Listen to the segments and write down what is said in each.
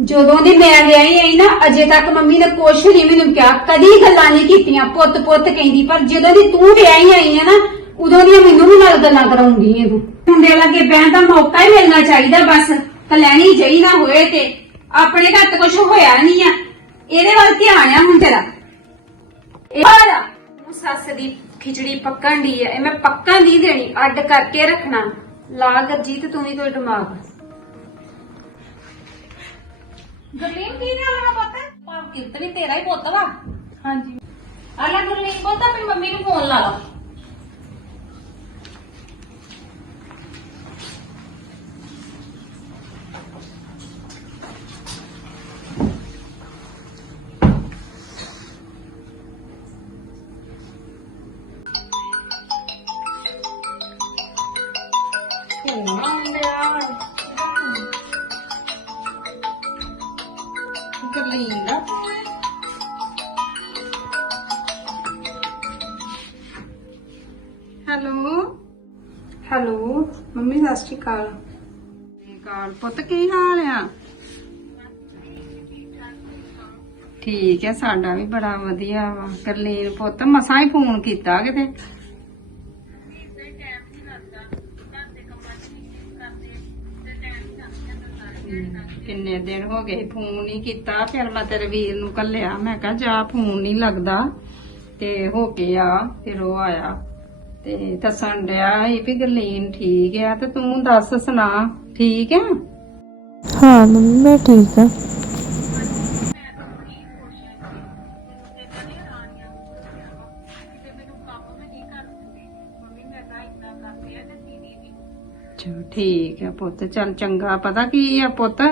ਜਦੋਂ ਦੀ ਮੈਂ ਵਿਆਹੀ ਆਈ ਨਾ, ਅਜੇ ਤੱਕ ਮੰਮੀ ਨੇ ਕੁਛ ਨਹੀਂ ਮੈਨੂੰ ਕਿਹਾ। ਕਦੀ ਗੱਲਾਂ ਨਹੀਂ ਕੀਤੀਆਂ, ਪੁੱਤ ਪੁੱਤ ਕਹਿੰਦੀ, ਪਰ ਜਦੋਂ ਦੀ ਤੂੰ ਵਿਆਹੀ ਆਈ ਹੈ ਨਾ, ਉਦੋਂ ਦੀਆਂ ਮੈਨੂੰ ਵੀ ਨਾਲ ਗੱਲਾਂ ਕਰਾਉਂਦੀ ਏ ਤੂੰ। ਮੁੰਡੇ ਲੱਗੇ ਬਹਿਣ ਦਾ ਮੌਕਾ ਹੀ ਮਿਲਣਾ ਚਾਹੀਦਾ ਬਸ। ਕਲੈਣੀ ਜਈ ਨਾ ਹੋਏ ਤੇ ਆਪਣੇ ਘਰ ਤੇ ਕੁਝ ਹੋਇਆ ਨਹੀਂ ਆ। ਇਹਦੇ ਵੱਲ ਧਿਆਨ ਆ ਹੁਣ ਤੇਰਾ ਇਹ ਆ ਉਹ ਸੱਸ ਦੀ ਖਿਚੜੀ ਪੱਕਣ ਦੀ ਐ ਇਹ ਮੈਂ ਪੱਕਣ ਨਹੀਂ ਦੇਣੀ, ਅੱਡ ਕਰਕੇ ਰੱਖਣਾ। ਲਾ ਗਰਜੀਤ ਤੂੰ ਵੀ ਕੋਈ ਦਿਮਾਗ ਗੁਰਲੀਨ ਕੀ ਨੇ ਆਉਣਾ ਪੁੱਤ? ਭਾਵ ਕਿਰਤ ਵੀ ਤੇਰਾ ਹੀ ਪੁੱਤ ਵਾ। ਹਾਂਜੀ। ਆ ਲੈ ਗੁਰਲੀਨ ਪੁੱਤ ਆਪਣੀ ਮੰਮੀ ਨੂੰ ਫੋਨ ਲਾ ਲਾ। ਫੋਨ ਆਉਂਦਿਆ। ਗੁਰਲੀਨ ਦਾ ਹੈਲੋ ਹੈਲੋ ਮੰਮੀ ਸਤਿ ਸ਼੍ਰੀ ਅਕਾਲ। ਕਾਲ ਪੁੱਤ ਕੀ ਹਾਲ ਆ? ਠੀਕ ਹੈ ਸਾਡਾ ਵੀ ਬੜਾ ਵਧੀਆ ਵਾ। ਕਰਲੀਨ ਪੁੱਤ ਮਸਾਂ ਹੀ ਫੋਨ ਕੀਤਾ ਕਿਤੇ? ਕਿੰਨੇ ਦਿਨ ਹੋ ਗਏ ਫੋਨ ਨਹੀਂ ਕੀਤਾ, ਫਿਰ ਮੈਂ ਤੇਰੇ ਵੀਰ ਨੂੰ ਕੱਲਿਆ ਮੈਂ ਕਿਹਾ ਜਾ ਫੋਨ ਨਹੀਂ ਲੱਗਦਾ। ਤੇ ਹੋ ਕੇ ਆ, ਫਿਰ ਉਹ ਆਇਆ। ਤੇ ਦੱਸਣ ਡਿਆ ਸੀ ਵੀ ਗਰਲੀਨ ਠੀਕ ਆ, ਤੇ ਤੂੰ ਦੱਸ ਸੁਣਾ, ਠੀਕ ਆ? ਹਾਂ, ਮੰਮੀ, ਮੈਂ ਠੀਕ ਆ। ਚਲੋ ਠੀਕ ਆ ਪੁੱਤ। ਚੱਲ ਚੰਗਾ, ਪਤਾ ਕੀ ਆ ਪੁੱਤ?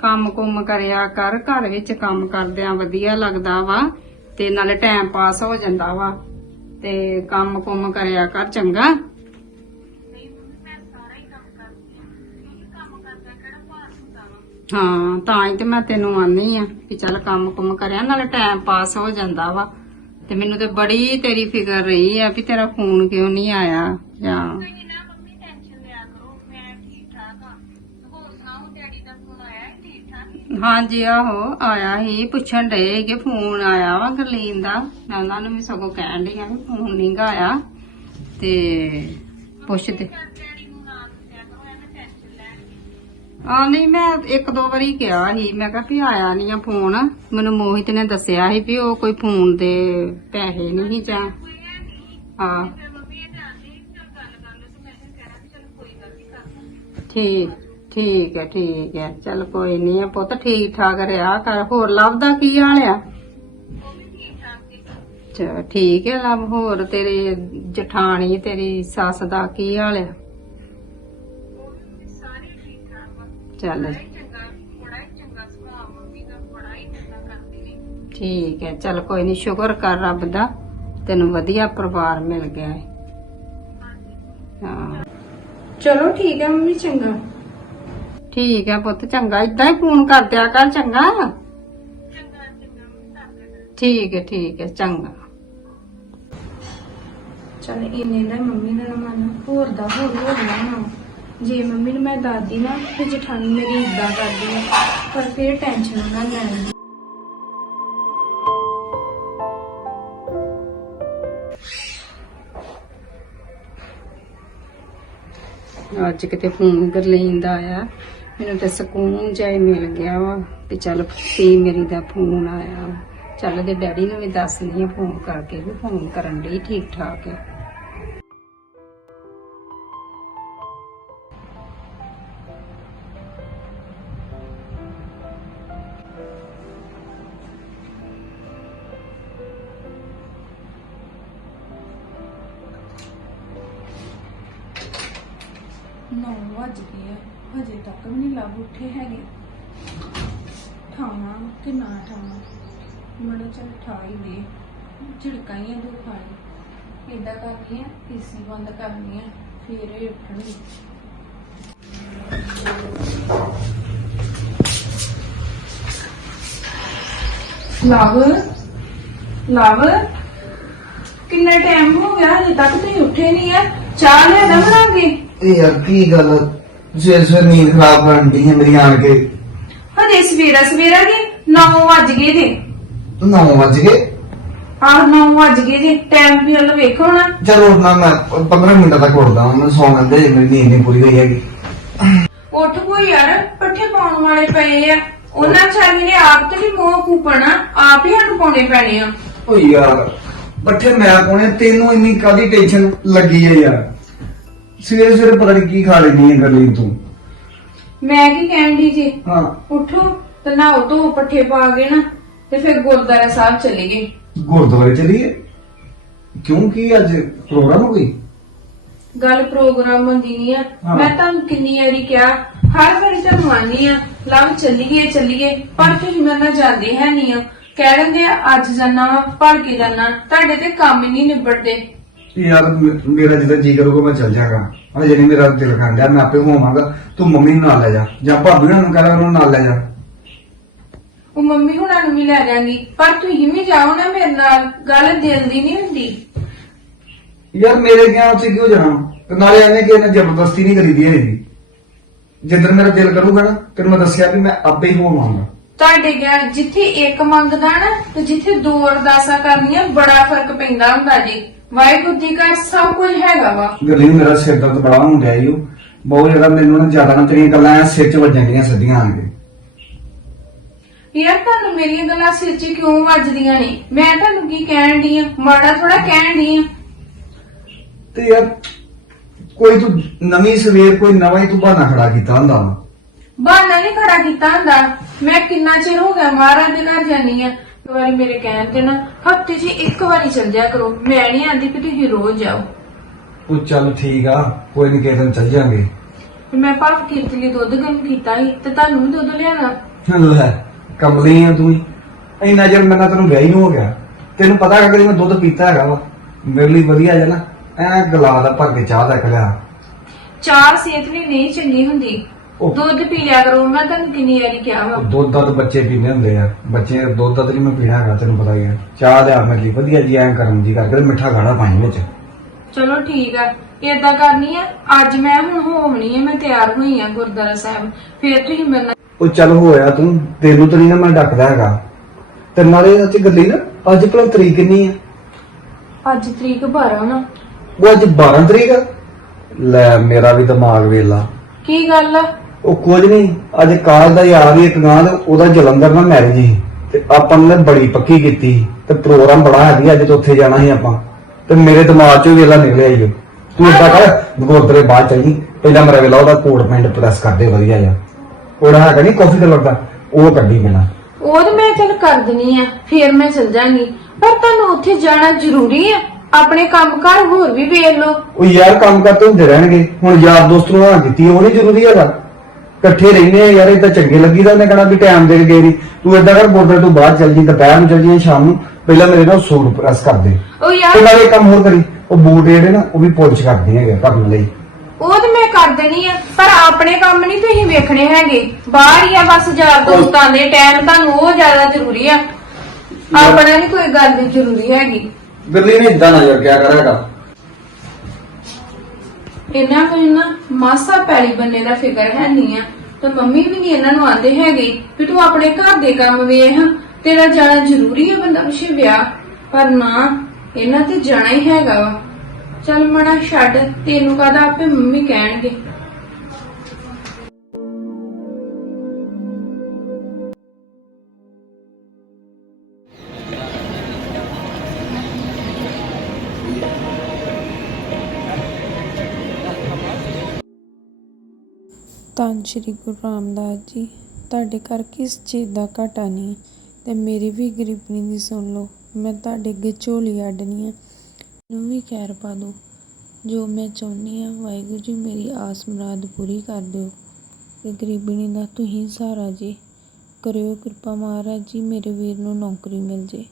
ਕੰਮ ਕੁੰਮ ਕਰਿਆ ਕਰ, ਘਰ ਵਿੱਚ ਕੰਮ ਕਰਦਿਆਂ ਵਧੀਆ ਲੱਗਦਾ ਵਾ ਤੇ ਨਾਲੇ ਟਾਈਮ ਪਾਸ ਹੋ ਜਾਂਦਾ ਵਾ ਤੇ ਕੰਮ ਕੁੰਮ ਕਰਿਆ ਕਰ, ਚੰਗਾ? ਹਾਂ, ਤਾਂ ਹੀ ਤੇ ਮੈਂ ਤੈਨੂੰ ਆਨੀ ਆ ਕਿ ਚੱਲ ਕੰਮ ਕੁੰਮ ਕਰਿਆ, ਨਾਲੇ ਟਾਈਮ ਪਾਸ ਹੋ ਜਾਂਦਾ ਵਾ ਤੇ ਮੈਨੂੰ ਤੇ ਬੜੀ ਤੇਰੀ ਫਿਕਰ ਰਹੀ ਆ ਵੀ ਤੇਰਾ ਫੋਨ ਕਿਉਂ ਨਹੀਂ ਆਇਆ ਜਾਂ ਹਾਂਜੀ, ਆਹੋ, ਆਇਆ ਹੀ ਪੁੱਛਣ ਡਏ ਕਿ ਫੋਨ ਆਇਆ ਵਾ ਗਰਲੀਨ ਦਾ। ਮੈਂ ਉਹਨਾਂ ਨੂੰ ਵੀ ਸਗੋਂ ਕਹਿਣ ਡਈ ਆ ਵੀ ਫੋਨ ਨਹੀਂ ਗਾ ਆਇਆ। ਤੇ ਪੁੱਛਦੇ ਆ ਨਹੀਂ, ਮੈਂ ਇੱਕ ਦੋ ਵਾਰੀ ਕਿਹਾ ਸੀ। ਮੈਂ ਕਿਹਾ ਵੀ ਆਇਆ ਨਹੀਂ ਆ ਫੋਨ। ਮੈਨੂੰ ਮੋਹਿਤ ਨੇ ਦੱਸਿਆ ਸੀ ਵੀ ਉਹ ਕੋਈ ਫੋਨ ਦੇ ਪੈਸੇ ਨਹੀਂ ਜਾਂ ਆ ਠੀਕ। ਠੀਕ ਹੈ ਠੀਕ ਹੈ। ਚਲ ਕੋਈ ਨਹੀਂ ਆ ਪੁੱਤ ਠੀਕ ਠਾਕ ਰਿਹਾ ਕਰ। ਹੋਰ ਲੱਭਦਾ ਕੀ ਹਾਲ ਆ? ਚਲ ਠੀਕ ਹੈ ਲੱਭ ਹੋਰ ਤੇਰੇ ਜਠਾਣੀ, ਤੇਰੀ ਸੱਸ ਦਾ ਕੀ ਹਾਲ ਆ? ਚੱਲ। ਠੀਕ ਹੈ, ਚਲ ਕੋਈ ਨਹੀਂ ਸ਼ੁਕਰ ਕਰ ਰੱਬ ਦਾ, ਤੈਨੂੰ ਵਧੀਆ ਪਰਿਵਾਰ ਮਿਲ ਗਿਆ ਹੈ ਹਾਂ। ਚਲੋ ਠੀਕ ਹੈ ਮੰਮੀ, ਚੰਗਾ। ਠੀਕ ਹੈ ਪੁੱਤ ਚੰਗਾ। ਇਦਾਂ ਹੀ ਫੋਨ ਕਰ ਦਿਆ ਕਰ ਚੰਗਾ? ਠੀਕ ਹੈ ਠੀਕ ਹੈ ਚੰਗਾ। ਚਲ ਇੰਨੇ ਦਾ ਮੰਮੀ ਦਾ ਮਨ ਹੋਰ ਦਾ ਹੋਰ ਹੋ ਗਿਆ ਨਾ। ਜੇ ਮੰਮੀ ਨੂੰ ਮੈਂ ਦਾਦੀ ਨਾ ਤੇ ਜਠਾਣੀ ਮੇਰੀ ਇਦਾਂ ਕਰਦੀ ਆ ਪਰ ਫਿਰ ਟੈਨਸ਼ਨ ਨਾ ਲੈਣੀ ਅੱਜ ਕਿਤੇ ਫੋਨ ਗਰਲੀਨ ਦਾ ਆਇਆ ਮੈਨੂੰ ਤਾਂ ਸਕੂਨ ਜਿਹਾ ਹੀ ਮਿਲ ਗਿਆ ਵਾ ਵੀ ਚੱਲ ਪੀ ਮੇਰੀ ਦਾ ਫੋਨ ਆਇਆ ਵਾ। ਚੱਲ ਦੇ ਡੈਡੀ ਨੂੰ ਵੀ ਦੱਸਦੀ ਆ ਫੋਨ ਕਰਕੇ ਵੀ ਫੋਨ ਕਰਨ ਲਈ ਠੀਕ ਠਾਕ ਹੈ ਨੌ ਵੱਜ ਗਏ ਆ ਹਜੇ ਤੱਕ ਵੀ ਨਹੀਂ ਲੱਭ ਉੱਠੇ ਹੈਗੇ। ਠਾਵਾਂ ਕਿ ਨਾ ਠਾਵਾਂ। ਮੜਾ ਚੱਲ ਠਾ ਹੀ ਦੇ ਝਿੜਕਾਈਆਂ ਦੋ ਖਾਣੀ ਏਦਾਂ ਕਰਨੀ ਆ ਏਸੀ ਬੰਦ ਕਰਨੀ ਆ, ਫਿਰ ਇਹ ਉੱਠਣਗੇ। ਲਵ ਲਵ, ਕਿੰਨਾ ਟਾਈਮ ਹੋ ਗਿਆ? ਹਜੇ ਤੱਕ ਤੁਸੀਂ ਉੱਠੇ ਨਹੀਂ ਆ। ਚਾਹ ਲਿਆਦਾ ਬਣਾਉਂਗੇ ਇਹ ਯਾਰ ਕੀ ਗੱਲ ਸਵੇਰ ਸਵੇਰ ਨੀਂਦ ਖਰਾਬ ਕਰਨ ਦੀ ਹੈ ਮੇਰੀ ਆਣ ਕੇ ਇਸ ਸਵੇਰਾ ਸਵੇਰਾ ਦੇ 9 ਵੱਜ ਗਏ ਜੇ। 9 ਵਜ ਗਏ? ਆਹ 9 ਵੱਜ ਗਏ ਜੇ ਟਾਈਮ ਵੀ ਵੱਲ ਵੇਖੋ ਨਾ। ਚਲੋ ਉੱਠਣਾ ਮੈਂ 15 ਮਿੰਟਾਂ ਤੱਕ ਉੱਠਦਾ ਹਾਂ ਮੈਂ ਸੌਂ ਲੈਂਦੇ ਜੇ ਮੇਰੀ ਨੀਂਦ ਨਹੀਂ ਪੂਰੀ ਹੋਈ ਹੈਗੀ। ਉੱਠ ਕੋ ਯਾਰ ਪੱਠੇ ਪਾਉਣ ਵਾਲੇ ਪਏ ਆ। ਉਹਨਾਂ ਚਾਰੀ ਨੇ ਆਪ ਤੇ ਨਹੀਂ ਮੋਹ ਕੂਪਣਾ ਆਪ ਹੀ ਸਾਨੂੰ ਪਾਉਣੇ ਪੈਣੇ ਆ। ਓ ਯਾਰ ਬੱਠੇ ਮੈਂ ਪਾਉਣੇ ਤੈਨੂੰ ਇੰਨੀ ਕਾਦੀ ਟੈਨਸ਼ਨ ਲੱਗੀ ਹੈ ਯਾਰ? ਸਵੇਰੇ ਸਵੇਰੇ ਪਤਾ ਨਹੀਂ ਕੀ ਖਾ ਲੈਣੀ ਹੈ ਗਰਲੀ ਤੂੰ। ਮੈਂ ਕੀ ਕਹਿਣ ਦੀ ਜੀ? ਹਾਂ। ਉਠੋ ਤੇ ਨਹਾਓ ਧੋ ਪੱਠੇ ਪਾ ਕੇ ਨਾ ਤੇ ਫਿਰ ਗੁਰਦੁਆਰਾ ਸਾਹਿਬ ਚਲੇ ਗਏ। ਗੁਰਦੁਆਰੇ ਚਲੀਏ? ਕਿਉਂ ਕੀ ਅੱਜ? ਪ੍ਰੋਗਰਾਮ ਕੋਈ? ਗੱਲ ਪ੍ਰੋਗਰਾਮ ਦੀ ਨਹੀਂ ਆ। ਹਾਂ। ਮੈਂ ਤੁਹਾਨੂੰ ਕਿੰਨੀ ਵਾਰੀ ਕਿਹਾ ਹਰ ਵਾਰੀ ਤੁਹਾਨੂੰ ਆਨੀ ਆ ਲਵ ਚੱਲੀਏ ਚੱਲੀਏ ਪਰ ਤੁਸੀਂ ਮੇਰੇ ਨਾਲ ਜਾਂਦੇ ਹੈ ਨਹੀਂ ਆ। ਕਹਿ ਦਿੰਦੇ ਆ ਅੱਜ ਜਾਣਾ ਵਾ ਭੜ ਕੇ ਜਾਣਾ ਤੁਹਾਡੇ ਤੇ ਕੰਮ ਹੀ ਨਹੀਂ ਨਿਬੜਦੇ। ਯਾਰ ਮੇ- ਮੇਰਾ ਜਦੋਂ ਜੀ ਕਰੂਗਾ ਮੈਂ ਚੱਲ ਜਾਗਾ। ਅਜੇ ਨਹੀਂ ਮੇਰਾ ਦਿਲ ਕਰਦਾ ਮੈਂ ਆਪੇ ਹੋਵਾਂਗਾ। ਤੂੰ ਮੰਮੀ ਨੂੰ ਨਾਲ ਲੈ ਜਾ। ਜਾਂ ਭਾਬੀ ਹੋਣਾ ਨੂੰ ਕਹਿ ਉਹਨੂੰ ਨਾਲ ਲੈ ਜਾ। ਉਹ ਮੰਮੀ ਹੁਣਾਂ ਨੂੰ ਵੀ ਲੈ ਜਾਗੀ ਪਰ ਤੁਸੀਂ ਵੀ ਜਾਓ ਨਾ ਮੇਰੇ ਨਾਲ ਗੱਲ ਦਿਲ ਦੀ ਨਹੀਂ ਹੁੰਦੀ। ਯਾਰ ਮੇਰੇ ਗਿਆ ਉੱਥੇ ਕਿਉਂ ਜਾਣਾ ਤੇ ਨਾਲੇ ਐਵੇਂ ਕਿ ਇਹਨੇ ਜ਼ਬਰਦਸਤੀ ਨਹੀਂ ਕਰੀਦੀ ਹੈਗੀ ਜਿੱਦਣ ਮੇਰਾ ਦਿਲ ਕਰੂਗਾ ਨਾ ਤੈਨੂੰ ਮੈਂ ਦੱਸਿਆ ਵੀ ਮੈਂ ਆਪੇ ਹੀ ਹੋਵਾਂਗਾ। ਤੁਹਾਡੇ ਗਿਆ ਜਿੱਥੇ ਇੱਕ ਮੰਗਦਾ ਨਾ ਤੇ ਜਿੱਥੇ ਦੋ ਅਰਦਾਸਾਂ ਕਰਨੀਆਂ ਬੜਾ ਫ਼ਰਕ ਪੈਂਦਾ ਹੁੰਦਾ ਜੀ। ਵਾਹਿਗੁਰੂ ਜੀ ਘਰ ਸਭ ਕੁਝ ਹੈਗਾ ਵਾ। ਗਰਲੀ ਮੇਰਾ ਸਿਰ ਦਰਦ ਬੜਾ ਹੁੰਦਾ ਈ ਉਹ ਬਹੁਤ ਜ਼ਿਆਦਾ ਮੈਨੂੰ ਨਾ ਜ਼ਿਆਦਾ ਨਾ ਤੇਰੀਆਂ ਗੱਲਾਂ ਐਂ ਸਿਰ 'ਚ ਵੱਜਣ ਦੀਆਂ ਸਿੱਧੀਆਂ ਆਣ ਕੇ। ਯਾਰ ਤੁਹਾਨੂੰ ਮੇਰੀਆਂ ਗੱਲਾਂ ਸਿਰ 'ਚ ਕਿਉਂ ਵੱਜਦੀਆਂ ਨੇ? ਮੈਂ ਤੁਹਾਨੂੰ ਕੀ ਕਹਿਣ ਦੀ ਆ? ਮਾੜਾ ਥੋੜਾ ਕਹਿਣ ਦੀ ਆ। ਤੇ ਯਾਰ ਕੋਈ ਤੂੰ ਨਵੀਂ ਸਵੇਰ ਕੋਈ ਨਵਾਂ ਹੀ ਤੂੰ ਬਹਾਨਾ ਖੜਾ ਕੀਤਾ ਹੁੰਦਾ ਵਾ। ਬਹਾਨਾ ਨਹੀਂ ਖੜਾ ਕੀਤਾ ਹੁੰਦਾ। ਮੈਂ ਕਿੰਨਾ ਚਿਰ ਹੋ ਗਿਆ ਮਹਾਰਾਜ ਦੇ ਘਰ ਜਾਨੀ ਆ। ਇੱਕ ਵਾਰੀ ਮੇਰੇ ਕਹਿਣ ਤੇ ਨਾ ਹਫ਼ਤੇ 'ਚ ਇੱਕ ਵਾਰੀ ਚੱਲ ਜਾਇਆ ਕਰੋ। ਮੈਂ ਨਹੀਂ ਆਂਦੀ ਕਿ ਤੁਸੀਂ ਰੋਜ਼ ਜਾਓ। ਉਹ ਚੱਲ ਠੀਕ ਆ ਕੋਈ ਨਹੀਂ ਕਿਸੇ ਦਿਨ ਚੱਲ ਜਾਾਂਗੇ। ਤੇ ਮੈਂ ਭਾਵ ਕੀਰਤ ਲਈ ਦੁੱਧ ਗਰਮ ਕੀਤਾ ਸੀ ਤੇ ਤੁਹਾਨੂੰ ਵੀ ਦੁੱਧ ਲਿਆਣਾ ਲੈ ਕਮਲੀ ਆ ਤੂੰ। ਇੰਨਾ ਚਿਰ ਮੇਰੇ ਨਾਲ ਤੈਨੂੰ ਵਿਆਹ ਹੀ ਨੂੰ ਹੋ ਗਿਆ। ਤੈਨੂੰ ਪਤਾ ਹੈਗਾ ਕਿ ਮੈਂ ਦੁੱਧ ਪੀਤਾ ਹੈਗਾ ਵਾ। ਮੇਰੇ ਲਈ ਵਧੀਆ ਜਿਹਾ ਨਾ ਐ ਗਲਾਸ ਦਾ ਭਰ ਕੇ ਚਾਹ ਦਾ ਇੱਕ ਲਿਆ। ਚਾਹ ਸਿਹਤ ਲਈ ਨਹੀਂ ਚੰਗੀ ਹੁੰਦੀ। ਉਹ- ਦੁੱਧ ਪੀ ਲਿਆ ਕਰੋ ਮੈਂ ਤੁਹਾਨੂੰ ਕਿੰਨੀ ਵਾਰੀ ਕਿਹਾ ਵਾ। ਦੁੱਧ ਦਾ ਤਾਂ ਬੱਚੇ ਪੀਂਦੇ ਹੁੰਦੇ ਆ। ਬੱਚੇ ਦੁੱਧ ਦਾ ਤਾਂ ਨਹੀਂ ਮੈਂ ਪੀਣਾ ਹੈਗਾ ਤੈਨੂੰ ਪਤਾ ਹੀ ਆ। ਚਾਹ ਲਿਆ ਮੇਰੇ ਲਈ ਵਧੀਆ ਜੀ ਐਂ ਕਰਨ ਜੀ ਕਰਕੇ ਤੇ ਮਿੱਠਾ ਗਾੜਾ ਪਾਈ ਵਿੱਚ। ਚਲੋ ਠੀਕ ਆ ਏਦਾਂ ਕਰਨੀ ਆ ਅੱਜ ਮੈਂ ਹੁਣ ਹੋਵਣੀ ਆ ਮੈਂ ਤਿਆਰ ਹੋਈ ਆ ਗੁਰਦੁਆਰਾ ਸਾਹਿਬ ਫੇਰ ਤੁਸੀਂ ਮੇਰੇ ਨਾਲ ਉਹ ਚੱਲ ਹੋਇਆ ਤੂੰ ਤੈਨੂੰ ਤਾਂ ਨਹੀਂ ਨਾ ਮੈਂ ਡੱਕਦਾ ਹੈਗਾ। ਤੇ ਨਾਲੇ ਅੱਜ ਗੱਲੀ ਨਾ ਅੱਜ ਭਲਾ ਤਰੀਕ ਕਿੰਨੀ ਆ? ਅੱਜ ਤਰੀਕ 12 ਨਾ ਉਹ ਅੱਜ 12 ਤਰੀਕ ਆ? ਲੈ ਮੇਰਾ ਵੀ ਦਿਮਾਗ ਵੇਲਾ। ਕੀ ਗੱਲ ਆ? ਉਹ ਕੁਝ ਨਹੀਂ ਅੱਜ ਕਾਲ ਦਾ ਯਾਰ ਹੀ ਇੱਕ ਗਾਂ ਤੇ ਉਹਦਾ ਜਲੰਧਰ ਨਾਲ ਮੈਰਿਜ ਸੀ ਤੇ ਆਪਾਂ ਨੇ ਬੜੀ ਪੱਕੀ ਕੀਤੀ ਤੇ ਪ੍ਰੋਗਰਾਮ ਬੜਾ ਹੈ ਵੀ ਅੱਜ ਤੋਂ ਉੱਥੇ ਜਾਣਾ ਸੀ ਆਪਾਂ। ਤੇ ਮੇਰੇ ਦਿਮਾਗ ਚੋਂ ਵੇਲਾ ਨਿਕਲਿਆ ਈ ਓ। ਤੂੰ ਏਦਾਂ ਕਰ ਗੁਰਦੁਆਰੇ ਬਾਅਦ ਚੱਲ ਪਹਿਲਾਂ ਮੇਰਾ ਵੇਲਾ ਉਹਦਾ ਕੋਟ ਪੈਂਟ ਪ੍ਰੈਸ ਕਰਦੇ ਵਧੀਆ ਜਿਹਾ। ਉਹਦਾ ਹੈਗਾ ਨਹੀਂ ਕਾਫੀ ਕਲਰ ਦਾ ਉਹ ਕੱਢੀ ਮੇਰਾ ਉਹ ਤਾਂ ਮੈਂ ਚੱਲ ਕਰ ਦਿੰਨੀ ਆ ਫੇਰ ਮੈਂ ਚਲ ਜਾਗੀ। ਪਰ ਤੁਹਾਨੂੰ ਉੱਥੇ ਜਾਣਾ ਜ਼ਰੂਰੀ ਆ। ਆਪਣੇ ਕੰਮਕਾਰ ਹੋਰ ਵੀ ਵੇਖ ਲਓ। ਉਹ ਯਾਰ ਕੰਮ ਕਰਤੇ ਹੁੰਦੇ ਰਹਿਣਗੇ। ਹੁਣ ਯਾਰ ਦੋਸਤ ਨੂੰ ਹਾਂ ਕੀਤੀ ਉਹ ਨਹੀਂ ਜ਼ਰੂਰੀ ਹੈਗਾ। ਇਕੱਠੇ ਰਹਿੰਦੇ ਆ ਯਾਰ ਇਦਾਂ ਚੰਗੇ ਲੱਗੀਦਾ ਉਹਨੇ ਕਹਣਾ ਵੀ ਟਾਈਮ ਦੇ ਕੇ ਗਏ ਤੂੰ ਏਦਾਂ ਕਰ ਬੋਰਡਰ ਤੋਂ ਬਾਅਦ ਚੱਲ ਜੀ ਦੁਪਹਿਰ ਨੂੰ ਚੱਲ ਜੀ ਸ਼ਾਮ ਨੂੰ ਪਹਿਲਾਂ ਮੇਰੇ ਨਾਲ ਸੂਟ ਪ੍ਰੈਸ ਕਰ ਦੇ। ਉਹ ਤੇ ਯਾਰ ਨਾਲੇ ਇੱਕ ਕੰਮ ਹੋਰ ਕਰੀ ਉਹ ਬੂਟ ਜਿਹੜੇ ਨਾ ਉਹ ਵੀ ਪਾਲਿਸ਼ ਕਰਦੇ ਹੈਗੇ ਕਰਨ ਲਈ। ਉਹ ਤਾਂ ਮੈਂ ਕਰ ਦੇਣੀ ਆ ਪਰ ਆਪਣੇ ਕੰਮ ਨਹੀਂ ਤੁਸੀਂ ਵੇਖਣੇ ਹੈਗੇ। ਬਾਹਰ ਹੀ ਆ ਬਸ ਯਾਰ ਦੋਸਤਾਂ ਦੇ ਟਾਈਮ ਤੁਹਾਨੂੰ ਉਹ ਜ਼ਿਆਦਾ ਜ਼ਰੂਰੀ ਆ। ਆਪਣਾ ਨਹੀਂ ਕੋਈ ਗੱਲ ਦੀ ਜ਼ਰੂਰੀ ਹੈਗੀ। ਗੱਲੀ ਨੇ ਇਦਾਂ ਨਾ ਯਾਰ ਕਿਆ ਕਰਾਂਗਾ ਇਹਨਾਂ ਨੂੰ ਨਾ ਮਾਸਾ ਪੈਲੀ ਬੰਨੇ ਦਾ ਫਿਕਰ ਹੈ ਨਹੀਂ ਆ। ਤੇ ਮੰਮੀ ਵੀ ਨਹੀਂ ਇਹਨਾਂ ਨੂੰ ਆਂਦੇ ਹੈਗੇ ਵੀ ਤੂੰ ਆਪਣੇ ਘਰ ਦੇ ਕੰਮ ਵੇਖ, ਤੇਰਾ ਜਾਣਾ ਜ਼ਰੂਰੀ ਹੈ ਬੰਦਾ ਪਿੱਛੇ ਵਿਆਹ। ਪਰ ਨਾ, ਇਹਨਾਂ ਤੇ ਜਾਣਾ ਹੀ ਹੈਗਾ ਵਾ। ਚੱਲ ਮਣਾ ਛੱਡ, ਤੈਨੂੰ ਕਹਦਾ ਆਪੇ ਮੰਮੀ ਕਹਿਣਗੇ। ਧੰਨ ਸ਼੍ਰੀ ਗੁਰੂ ਰਾਮਦਾਸ ਜੀ। ਤੁਹਾਡੇ ਘਰ ਕਿਸ ਚੀਜ਼ ਦਾ ਘਾਟਾ ਨਹੀਂ? ਅਤੇ ਮੇਰੀ ਵੀ ਗਰੀਬਣੀ ਦੀ ਸੁਣ ਲਓ, ਮੈਂ ਤੁਹਾਡੇ ਅੱਗੇ ਝੋਲੀ ਅੱਡਣੀ ਆ। ਮੈਨੂੰ ਵੀ ਖੈਰ ਪਾ ਦਿਓ। ਜੋ ਮੈਂ ਚਾਹੁੰਦੀ ਹਾਂ ਵਾਹਿਗੁਰੂ ਜੀ, ਮੇਰੀ ਆਸ ਮੁਰਾਦ ਪੂਰੀ ਕਰ ਦਿਓ। ਅਤੇ ਗਰੀਬਣੀ ਦਾ ਤੁਸੀਂ ਸਹਾਰਾ ਜੀ। ਕਰਿਓ ਕਿਰਪਾ ਮਹਾਰਾਜ ਜੀ, ਮੇਰੇ ਵੀਰ ਨੂੰ ਨੌਕਰੀ ਮਿਲ ਜੇ।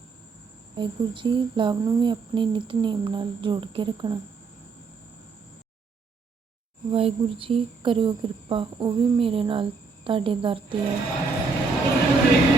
ਵਾਹਿਗੁਰੂ ਜੀ, ਲਵ ਨੂੰ ਵੀ ਆਪਣੇ ਨਿਤਨੇਮ ਨਾਲ ਜੋੜ ਕੇ ਰੱਖਣਾ। ਵਾਹਿਗੁਰੂ ਜੀ ਕਰਿਓ ਕਿਰਪਾ ਉਹ ਵੀ ਮੇਰੇ ਨਾਲ ਤੁਹਾਡੇ ਦਰ ਤੇ ਆਏ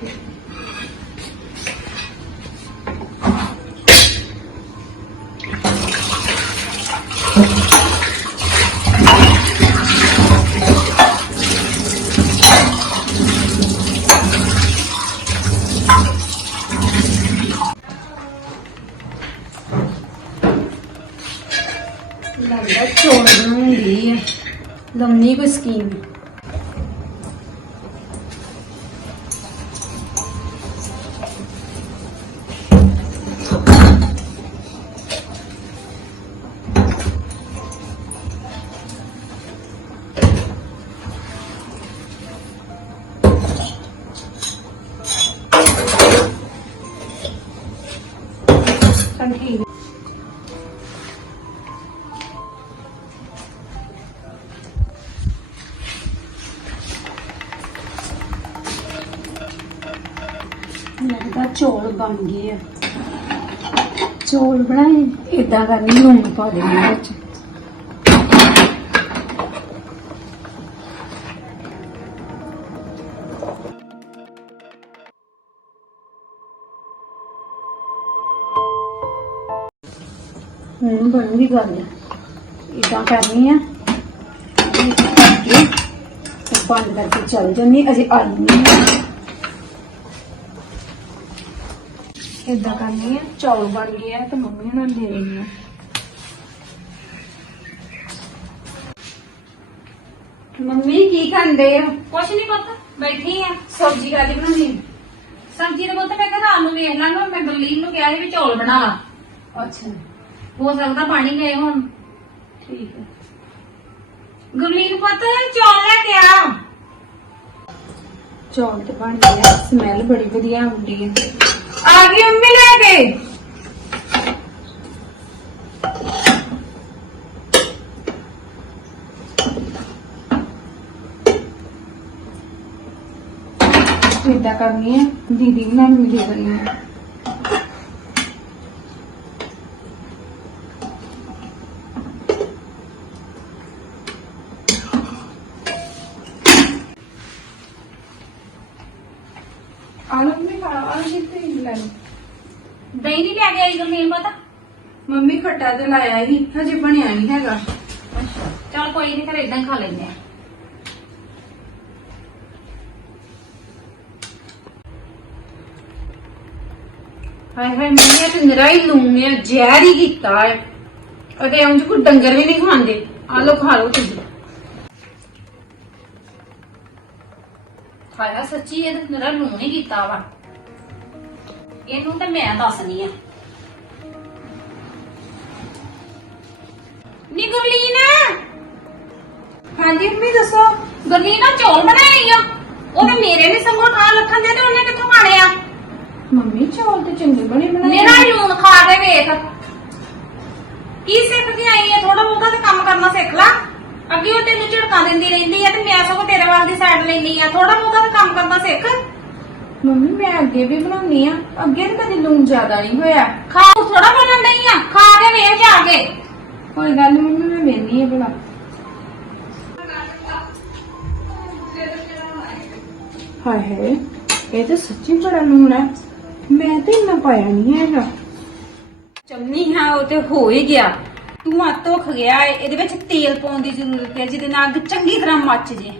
ਕਰ ਰਹੀ ਲੱਗਦਾ ਚੌਲ ਬਣ ਗਏ ਆ। ਚੌਲ ਬਣਾਏ ਇਦਾਂ ਕਰਨੀ ਲੂਣ ਪਾ ਦੇਣੀ ਵਿੱਚ। ਹੁਣ ਬਣੂਗੀ ਗੱਲ। ਇਦਾਂ ਕਰਨੀ ਆ। ਕਰਕੇ ਬੰਦ ਕਰਕੇ ਚੱਲ ਜੰਨੀ ਅਜੇ ਆਈ ਨਹੀਂ ਇਦਾਂ ਕਰਨੀ ਹੈ ਚੌਲ ਬਣ ਗਏ ਆ ਤੇ ਮੰਮੀ ਨੂੰ ਦੇ ਦੇਣੀ ਆ। ਮੰਮੀ ਕੀ ਕਰਦੇ ਆ ਕੁਛ ਨਹੀਂ ਪੁੱਤ ਬੈਠੀ ਆ। ਸਬਜ਼ੀ ਕਾਦੀ ਬਣਾਉਣੀ? ਸਬਜ਼ੀ ਦੇ ਪੁੱਤ ਮੈਂ ਕਿਹਾ ਰਾਤ ਨੂੰ ਵੇਖ ਲਾਂਗਾ ਮੈਂ ਗਲੀਨ ਨੂੰ ਕਿਹਾ ਸੀ ਵੀ ਚੌਲ ਬਣਾ ਲਾ। ਅੱਛਾ। ਹੋ ਸਕਦਾ ਪਾਣੀ ਗਏ ਹੁਣ। ਠੀਕ ਹੈ ਗੁਰਲੀਨ ਪੁੱਤ ਚੌਲ ਲੈ ਕੇ ਆ। ਚੌਲ ਤੇ ਬਣ ਗਏ ਆ। ਸਮੈਲ ਬੜੀ ਵਧੀਆ ਆਉਂਦੀ ਹੈ ਆ ਗਈ ਮੰਮੀ ਲੈ ਕੇ। ਇਦਾਂ ਕਰਨੀ ਹੈ ਦੀਦੀ ਨਾਲ ਮਿਲੀ ਕਰਨੀ ਹੈ ਆਲੂ ਵੀ ਖਾ ਆਲੂ ਕਿੱਥੇ ਲੈ ਲਓ। ਦਹੀਂ ਨਹੀਂ ਲੈ ਕੇ ਆਈ ਗੁਰਲੀਨ ਪੁੱਤ ਖੱਟਾ ਤੇ ਲਾਇਆ ਹੀ ਹਜੇ ਬਣਿਆ ਨਹੀਂ ਹੈਗਾ। ਚਲ ਕੋਈ ਨਹੀਂ ਫਿਰ ਇਦਾਂ ਹੀ ਖਾ ਲੈਂਦੇ ਆ ਹਾਏ ਹਾਏ ਇਹ ਤੇ ਨਿਰਾ ਹੀ ਲੂਣ ਆ ਜ਼ਹਿਰ ਹੀ ਕੀਤਾ ਹੈ। ਅਤੇ ਉਂਝ ਕੋਈ ਡੰਗਰ ਵੀ ਨਹੀਂ ਖਾਂਦੇ। ਆ ਲੋ ਖਾ ਲੋ ਤੁਸੀਂ। ਖਾਇਆ ਸੱਚੀ ਇਹ ਤਾਂ ਮੇਰਾ ਲੂਣ ਹੀ ਕੀਤਾ ਵਾ। ਇਹਨੂੰ ਤੇ ਮੈਂ ਦੱਸਣੀ ਆ ਗੁਰਲੀਨ? ਹਾਂਜੀ ਮੰਮੀ ਦੱਸੋ। ਗੁਰਲੀਨ ਆ ਚੌਲ ਬਣਾਏ ਆ। ਉਹਨੇ ਮੇਰੇ ਨਹੀਂ ਸੰਗੋ ਖਾ ਲੱਖਾਂ ਦੇ ਤੇ ਉਹਨੇ ਕਿੱਥੋਂ ਖਾਣੇ ਆ? ਮੰਮੀ ਚੌਲ ਤੇ ਚੰਗੇ ਬਣੇ ਬਣਾਏ ਮੇਰਾ ਲੂਣ ਖਾ ਕੇ ਵੇਖ। ਕੀ ਸਿੱਖਦੀ ਆਈ ਹੈ ਥੋੜਾ ਬਹੁਤਾ ਤਾਂ ਕੰਮ ਕਰਨਾ ਸਿੱਖ ਲੈ। ਅੱਗੇ ਉਹ ਤੈਨੂੰ ਝੜਕਾਂ ਦਿੰਦੀ ਰਹਿੰਦੀ ਆ ਤੇ ਮੈਂ ਸਗੋਂ ਤੇਰੇ ਵੱਲ ਦੀ ਸਾਈਡ ਲੈਂਦੀ ਆ। ਥੋੜਾ ਬਹੁਤਾ ਤਾਂ ਕੰਮ ਕਰਨਾ ਸਿੱਖ। ਮੰਮੀ ਮੈਂ ਅੱਗੇ ਵੀ ਬਣਾਉਣੀ ਆ। ਅੱਗੇ ਤਾਂ ਕਦੀ ਲੂਣ ਜ਼ਿਆਦਾ ਨਹੀਂ ਹੋਇਆ। ਖਾ ਥੋੜਾ ਬਣਨ ਨਹੀਂ ਆ। ਖਾ ਕੇ ਵੇਖ ਜਾ ਕੇ। ਕੋਈ ਗੱਲ ਨੀ ਮੰਮੀ ਮੈਂ ਵੇਖਣੀ ਆ ਭਲਾ। ਹਾਏ ਹਾਏ ਇਹ ਤਾਂ ਸੱਚੀ ਬੜਾ ਲੂਣ ਹੈ। ਮੈਂ ਤਾਂ ਇੰਨਾ ਪਾਇਆ ਨਹੀਂ ਹੈਗਾ। ਚੰਨੀ ਹਾਂ ਉਹ ਤੇ ਹੋ ਹੀ ਗਿਆ। ਤੂੰ ਆ ਧੁੱਖ ਗਿਆ ਏ, ਇਹਦੇ ਵਿੱਚ ਤੇਲ ਪਾਉਣ ਦੀ ਜ਼ਰੂਰਤ ਹੈ ਜਿਹਦੇ ਨਾਲ ਅੱਗ ਚੰਗੀ ਤਰ੍ਹਾਂ ਮੱਚ ਜੇ।